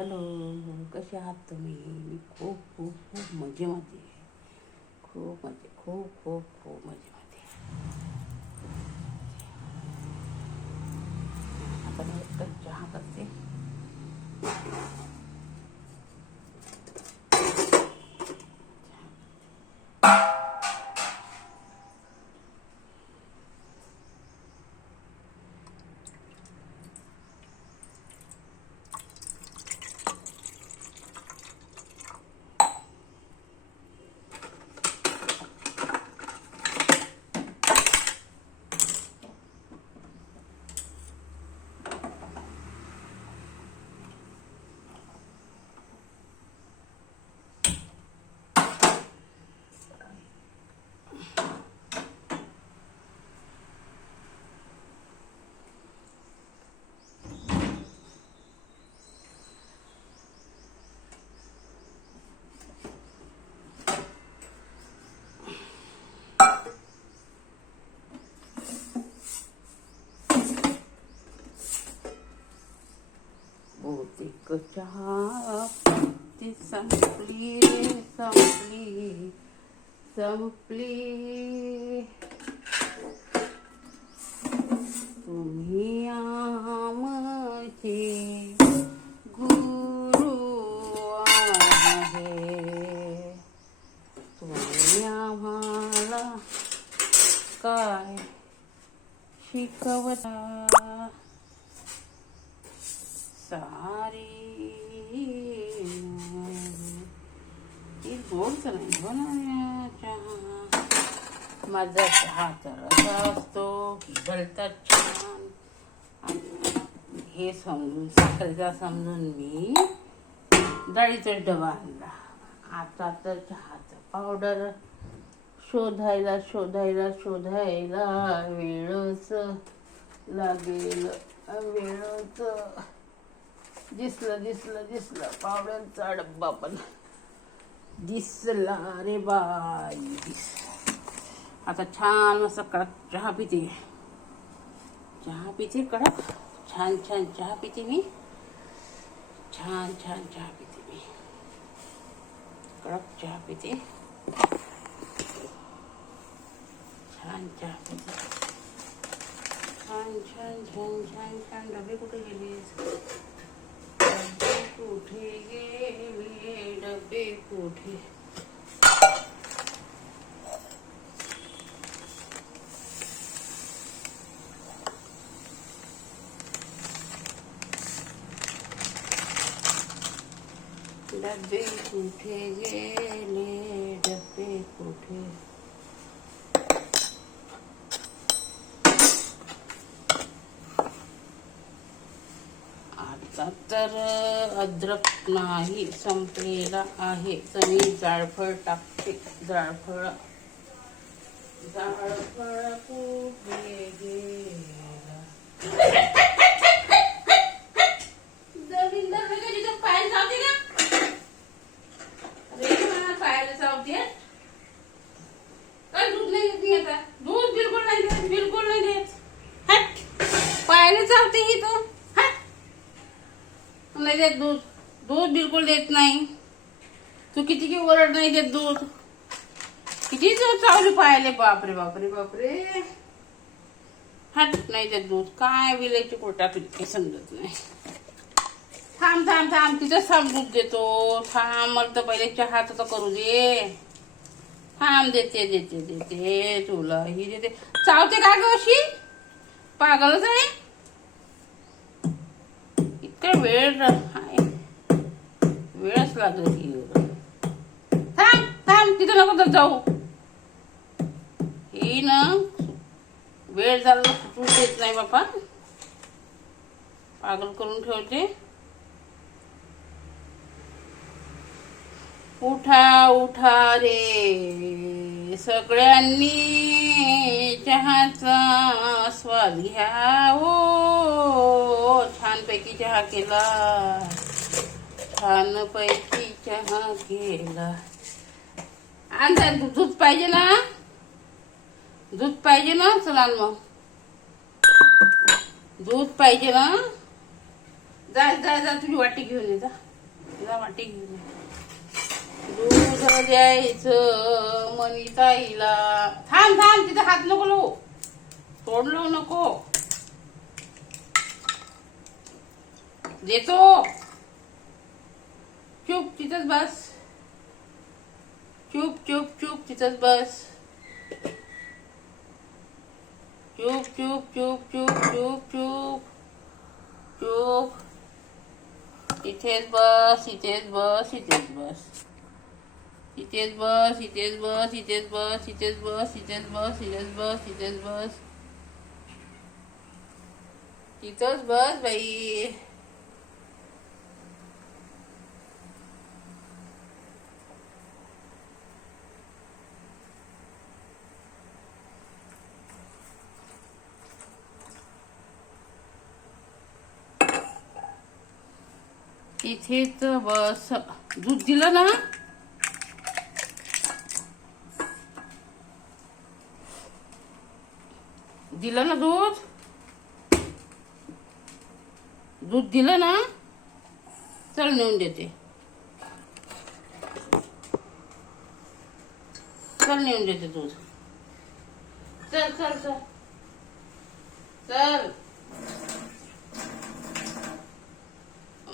Hello, कसे आहात तुम्ही? मी खूप खूप खूप मजेमध्ये आहे. खूप खूप मजेमध्ये आता मी एक कप चहा करते. बहुतेक चहा ती संपली संपली संपली. तुम्ही आमचे गुरु आहे. तुम्ही आम्हाला काय शिकवता? सारी ही गोडच नाही बनवण्या चहा. माझा चहा तर असा असतो की गळतात छान. आणि हे समजून साखरेचा समजून मी डाळीचा डबा आणला. आता तर चहाचं पावडर शोधायला वेळच लागेल. वेळच दिसलं पावडरचा डब्बा पण दिसला रे बाई. आता छान मस्त कडक चहा पिते कडक छान चहा पिते मी. छान चहा पिते मी. कडक चहा पिते. छान चहा पिते. छान डबे कुठे गेलेस? कुठे गेले डबे कुठे? डबे कुठे गेले डबे कुठे? आता तर अद्रक नाही संपलेला आहे तर मी जायफळ टाकते. जायफळ कुठे गेला? पायाला चावते का? पायाला चावते. काय दूध नाही देत आता? दूध बिलकुल नाही देत. हट, पायाला चावते ही तो. नाही देत दूध बिलकुल देत नाही. तू किती ओरड नाही देत दूध. किती चावली पायाले. बापरे. हट, नाही देत दूध. काय विलायची कोटा तुला काही समजत नाही. थांब तिथंच थांब. दूध देतो. थांब, मला तर पहिले चहाचं तर करू दे. थांब, देते तुला ही देते. चावते का ग अशी? पागलच आहे. इतका वेळच लागत की. थांब तिथं नको तर जाऊ. ही ना वेळ झाला सुटू देत नाही बापा. पागल करून ठेवते. उठा रे सगळ्यांनी चहाचा स्वाद घ्या. ओ छानपैकी चहा केला. आणि दूध पाहिजे ना? चला मग दूध पाहिजे ना? जा तुझी वाटी घेऊन ये जा. जा वाटी घेऊन ये. दूध द्यायचं मनीताईला. थांब थांब, तिथे हात नको लो, तोडलो नको. देतो. चुप तिथंच बस. चुप चुप चुप तिथंच बस. चुप चुप चुप चुप चुप चुप चुप. इथेच बस, इथेच बस, इथेच बस. इथेच बस, इथेच बस, इथेच बस, इथेच बस, इथेच बस, इथेच बस, इथेच बस. इथंच बस बाई. इथेच बस. दूध दिलं ना? दिलं ना दूध? दूध दिलं ना? चल नेऊन देते. चल नेऊन देते दूध. चल चल चल चल.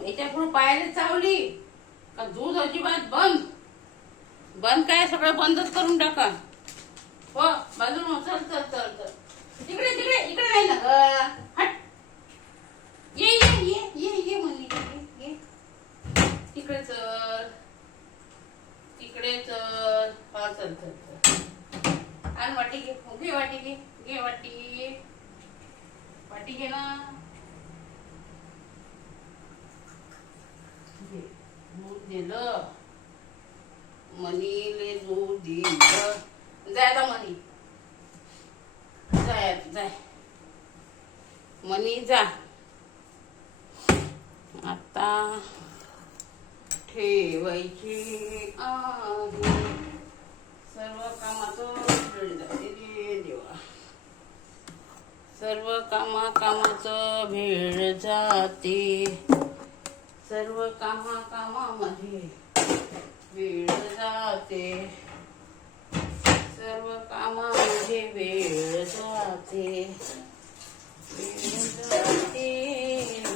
याच्या पुढे पायाने चावली का दूध अजिबात बंद. बंद काय, सगळं बंदच करून टाका. हो बाजूला. चल चल चल चल. तिकडे तिकडे, इकडे नाही ना ग. हट. ये ये ये ये ये म्हणली. ये तिकडे चल, तिकडे चल. हा चल चल चल. आण वाटी घे. घे वाटी घे. घे वाटी. वाटी घे ना. दूध दिलं मनीले. दूध दिलं. जाय आता मनी. जाय जाय मनी जा. आता ठेवायची आहे. सर्व कामाचं भेळ जाते रे देवा. सर्व कामाचं भेळ जाते. सर्व कामामध्ये वेळ जाते. सर्व कामामध्ये वेळ जाते. वेळ जाते,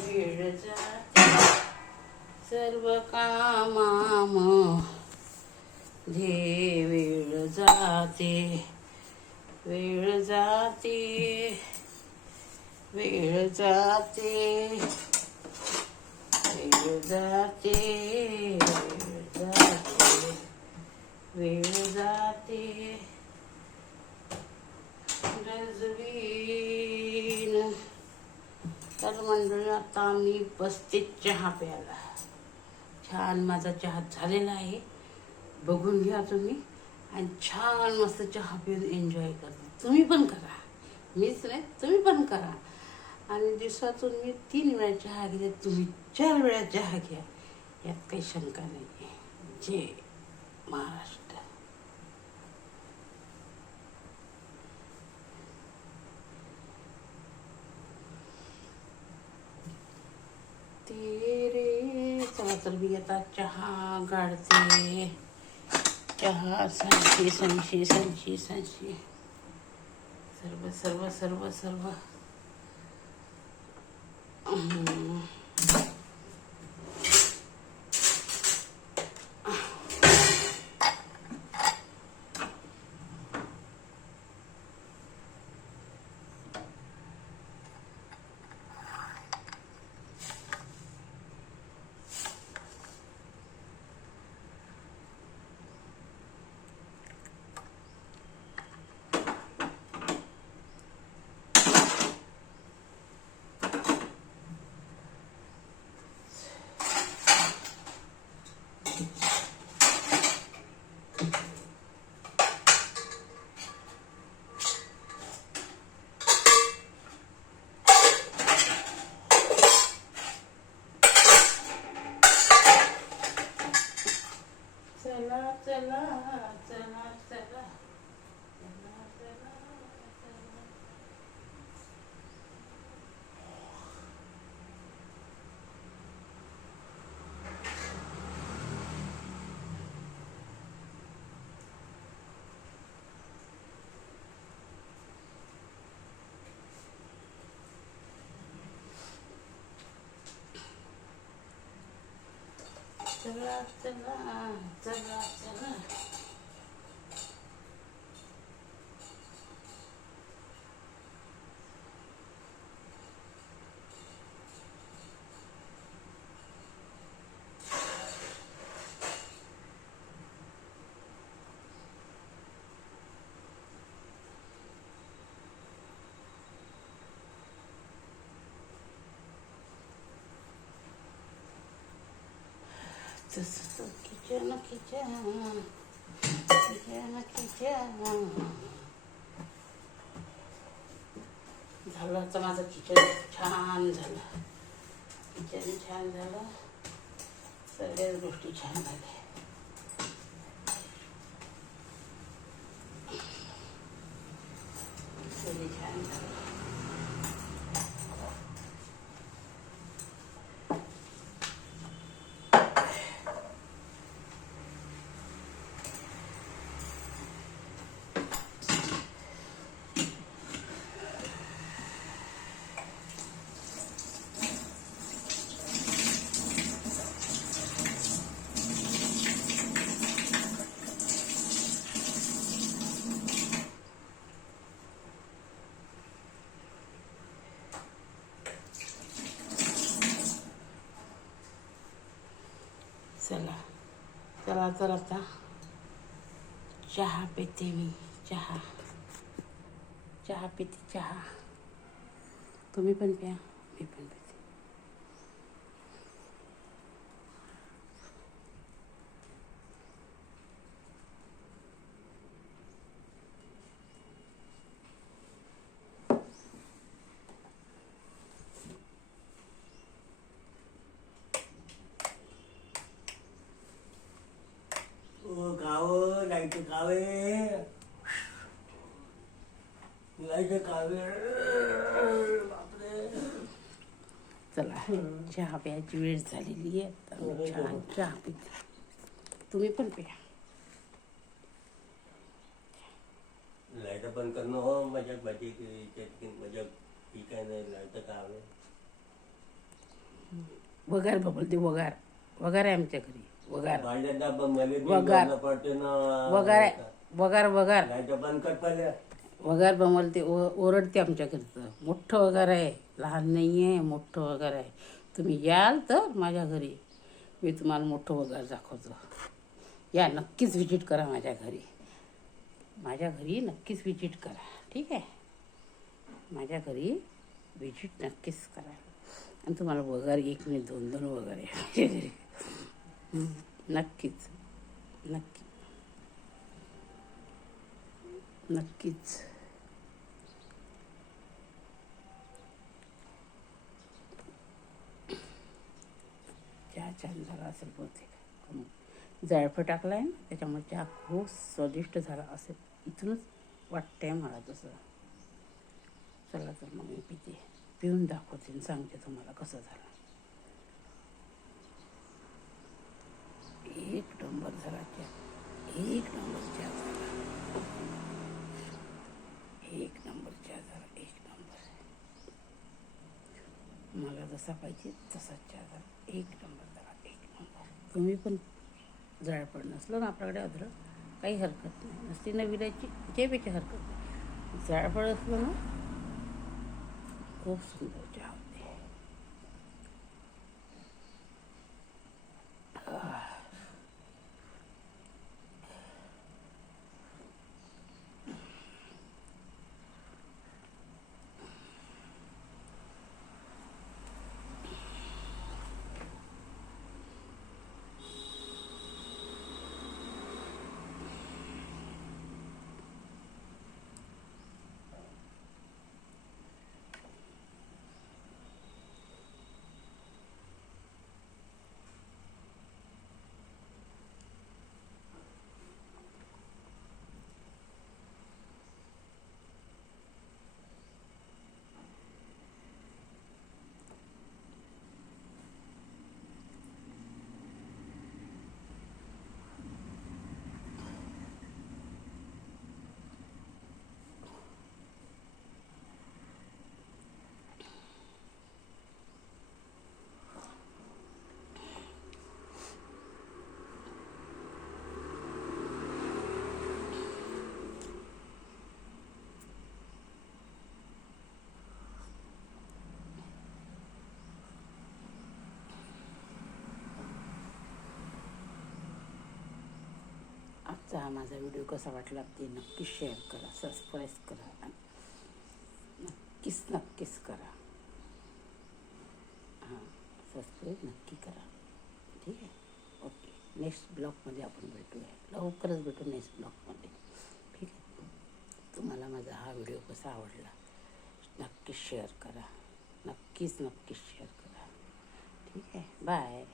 वेळ जाते. सर्व कामामध्ये वेळ जाते. वेळ जाते, वेळ जाते. वेळ जाते, वेळ जाते, वेळ जाते. डस्टबिन. तर मंडळी आता मी बसते चहा प्यायला. छान माझा चहा झालेला आहे, बघून घ्या तुम्ही. आणि छान मस्त चहा पिऊन एन्जॉय करते. तुम्ही पण करा, मीच नाही तुम्ही पण करा. आणि दिवसातून मी 3 वेळा चहा घेते, तुम्ही 4 वेळा चहा घ्या, यात काही शंका नाही. जय महाराष्ट्र. तेरे. चला तर मी आता चहा गाळते. चहा सांशी सांशी सांशी सांशी. सर्व सर्व सर्व सर्व. चला चला चला चला. किचन किचन किचन किचन झालं तर माझं किचन छान झालं. किचन छान झालं. सगळ्याच गोष्टी छान झाल्या. सगळे छान झालं. चला चला तर आता चहा पिते मी. चहा चहा पिते. चहा तुम्ही पण प्या. मी पण पिते. गावं लाईट गावे लाईट गावे. बापरे. चला चहा प्यायची वेळ झालेली आहे. तर मी छान चहा पिते. तुम्ही पण प्या. लाईट बंद करणं हो. मजा माझी मजा ठीक आहे. नाही लाईट गावे वगार बबलते. वगार वगार आहे आमच्या घरी. वगार भांड्यांना मला वगार. पडते ना. वगार आहे. वगार वगार लाईट बंद कर पहिले. वगार बमलते. ओरडते आमच्या घरचं. मोठं वगार आहे. लहान नाही आहे. मोठं वगार आहे. तुम्ही याल तर माझ्या घरी मी तुम्हाला मोठं वगार दाखवतो. या नक्कीच व्हिजिट करा माझ्या घरी. माझ्या घरी नक्कीच व्हिजिट करा. ठीक आहे. माझ्या घरी व्हिजिट नक्कीच करा. आणि तुम्हाला वगार एक नाही 2-2 वगार आहे माझ्या घरी. नक्कीच नक्की नक्कीच. चहा छान झाला असेल बहुतेक. जायफळ टाकला आहे ना त्याच्यामुळे चहा खूप स्वादिष्ट झाला असेल. इथूनच वाटतंय मला तसं. चला तर मग मी पिते. पिऊन दाखवते आणि सांगते तुम्हाला कसं झालं. एक नंबर झाला चहा. एक नंबर चहा झाला. एक नंबर चहा झाला. एक नंबर. मला जसा पाहिजे तसा चहा झाला. एक नंबर झाला. एक नंबर. तुम्ही पण जायफळ नसलं ना आपल्याकडे अद्रक काही हरकत नाही. नसती ना विलायची त्यापेक्षा हरकत नाही. जायफळ असलं ना खूप सुंदर चहा होते. आजचा हा माझा व्हिडिओ कसा वाटला ते नक्की शेअर करा, सबस्क्राईब करा, नक्कीच करा. हां, सबस्क्राईब नक्की करा. ठीक आहे, ओके. नेक्स्ट ब्लॉगमध्ये आपण भेटूया, लवकरच भेटू नेक्स्ट ब्लॉगमध्ये. ठीक आहे, तुम्हाला माझा हा व्हिडिओ कसा आवडला नक्कीच शेअर करा, नक्कीच शेअर करा. ठीक आहे, बाय.